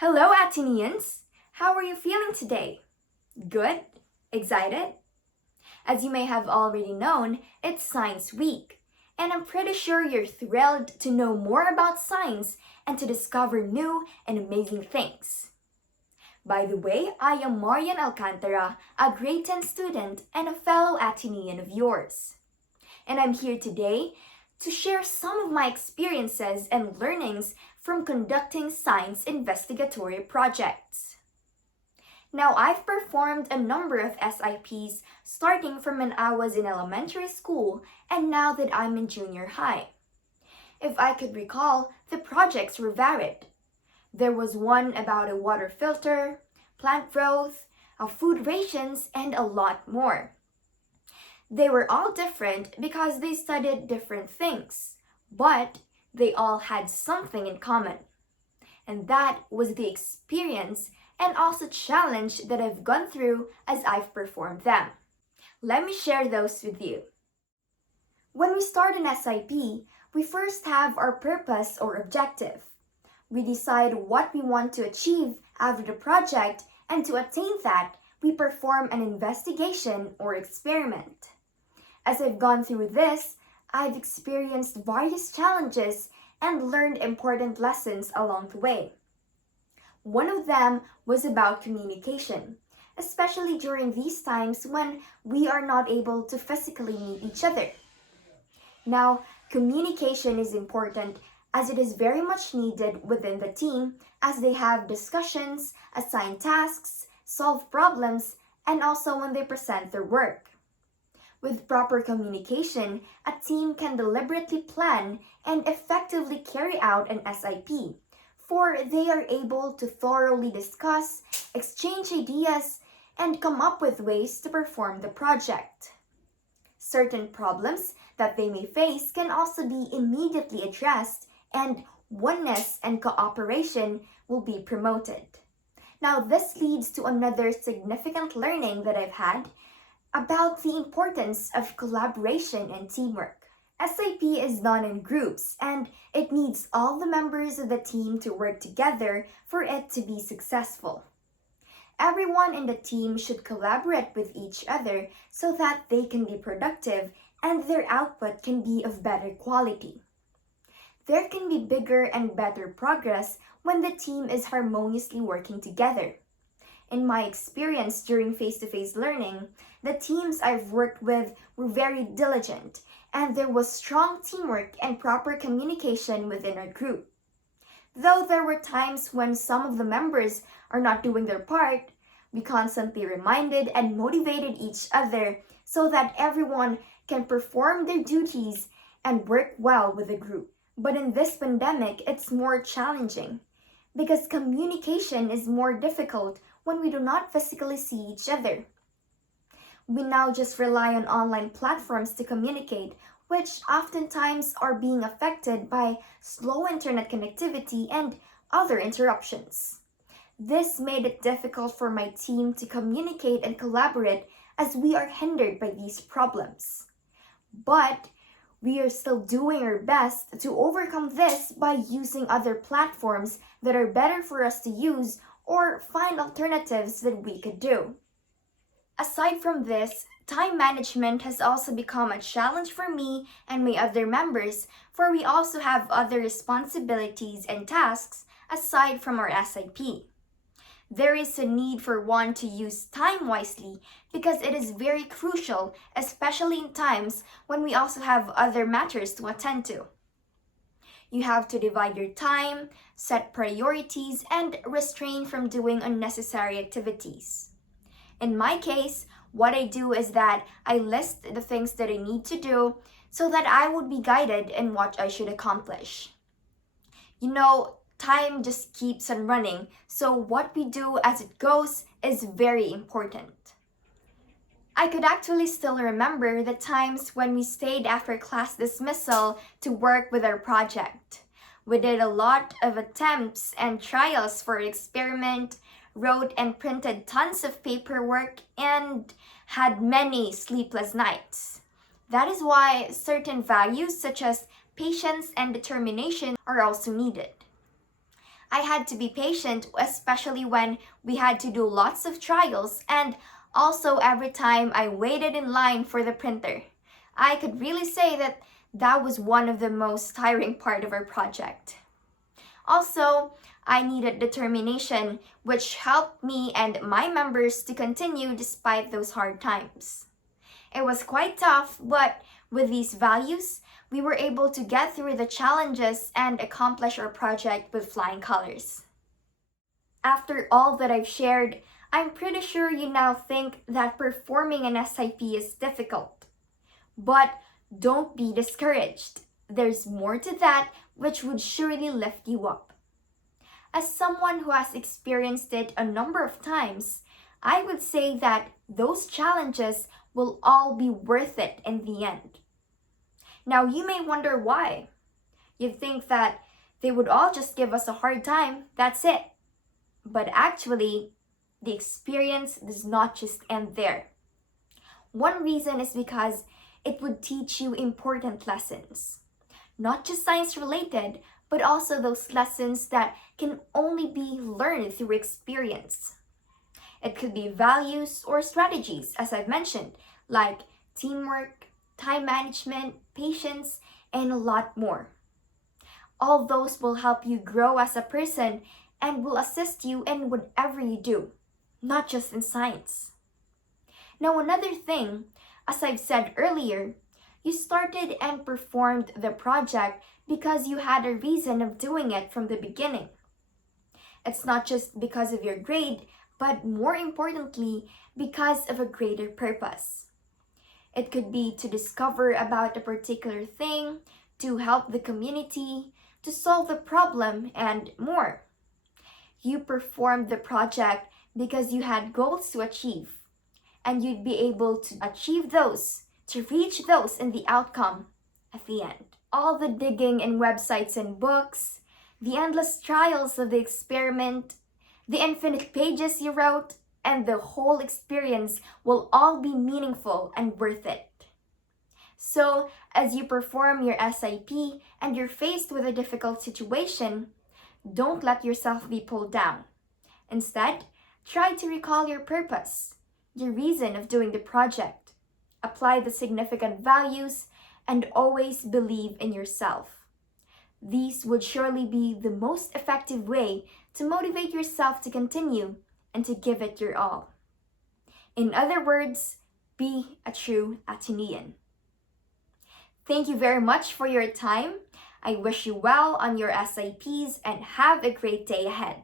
Hello, Athenians! How are you feeling today? Good? Excited? As you may have already known, it's Science Week, and I'm pretty sure you're thrilled to know more about science and to discover new and amazing things. By the way, I am Marian Alcantara, a grade 10 student and a fellow Athenian of yours. And I'm here today to share some of my experiences and learnings from conducting science investigatory projects. Now, I've performed a number of SIPs starting from when I was in elementary school and now that I'm in junior high. If I could recall, the projects were varied. There was one about a water filter, plant growth, food rations, and a lot more. They were all different because they studied different things, but they all had something in common. And that was the experience and also challenge that I've gone through as I've performed them. Let me share those with you. When we start an SIP, we first have our purpose or objective. We decide what we want to achieve after the project, and to attain that, we perform an investigation or experiment. As I've gone through this, I've experienced various challenges and learned important lessons along the way. One of them was about communication, especially during these times when we are not able to physically meet each other. Now, communication is important as it is very much needed within the team as they have discussions, assign tasks, solve problems, and also when they present their work. With proper communication, a team can deliberately plan and effectively carry out an SIP, for they are able to thoroughly discuss, exchange ideas, and come up with ways to perform the project. Certain problems that they may face can also be immediately addressed, and oneness and cooperation will be promoted. Now, this leads to another significant learning that I've had about the importance of collaboration and teamwork. SIP is done in groups and it needs all the members of the team to work together for it to be successful. Everyone in the team should collaborate with each other so that they can be productive and their output can be of better quality. There can be bigger and better progress when the team is harmoniously working together. In my experience during face-to-face learning, the teams I've worked with were very diligent, and there was strong teamwork and proper communication within our group. Though there were times when some of the members are not doing their part, we constantly reminded and motivated each other so that everyone can perform their duties and work well with the group. But in this pandemic, it's more challenging because communication is more difficult when we do not physically see each other. We now just rely on online platforms to communicate, which oftentimes are being affected by slow internet connectivity and other interruptions. This made it difficult for my team to communicate and collaborate as we are hindered by these problems. But we are still doing our best to overcome this by using other platforms that are better for us to use or find alternatives that we could do. Aside from this, time management has also become a challenge for me and my other members, for we also have other responsibilities and tasks aside from our SIP. There is a need for one to use time wisely because it is very crucial, especially in times when we also have other matters to attend to. You have to divide your time, set priorities, and restrain from doing unnecessary activities. In my case, what I do is that I list the things that I need to do so that I would be guided in what I should accomplish. Time just keeps on running, so what we do as it goes is very important. I could actually still remember the times when we stayed after class dismissal to work with our project. We did a lot of attempts and trials for experiment, wrote and printed tons of paperwork, and had many sleepless nights. That is why certain values such as patience and determination are also needed. I had to be patient, especially when we had to do lots of trials, and also every time I waited in line for the printer. I could really say that that was one of the most tiring part of our project. Also, I needed determination, which helped me and my members to continue despite those hard times. It was quite tough, but with these values, we were able to get through the challenges and accomplish our project with flying colors. After all that I've shared, I'm pretty sure you now think that performing an SIP is difficult. But don't be discouraged. There's more to that which would surely lift you up. As someone who has experienced it a number of times, I would say that those challenges will all be worth it in the end. Now, you may wonder why. You'd think that they would all just give us a hard time, that's it. But actually, the experience does not just end there. One reason is because it would teach you important lessons. Not just science related, but also those lessons that can only be learned through experience. It could be values or strategies, as I've mentioned, like teamwork, time management, patience, and a lot more. All those will help you grow as a person and will assist you in whatever you do, not just in science. Now, another thing, as I've said earlier, you started and performed the project because you had a reason of doing it from the beginning. It's not just because of your grade, but more importantly, because of a greater purpose. It could be to discover about a particular thing, to help the community, to solve the problem, and more. You performed the project because you had goals to achieve, and you'd be able to achieve those, to reach those in the outcome at the end. All the digging in websites and books, the endless trials of the experiment, the infinite pages you wrote, and the whole experience will all be meaningful and worth it. So, as you perform your SIP and you're faced with a difficult situation, don't let yourself be pulled down. Instead, try to recall your purpose, your reason of doing the project. Apply the significant values and always believe in yourself. These would surely be the most effective way to motivate yourself to continue and to give it your all. In other words, be a true Atenean. Thank you very much for your time. I wish you well on your SIPs and have a great day ahead.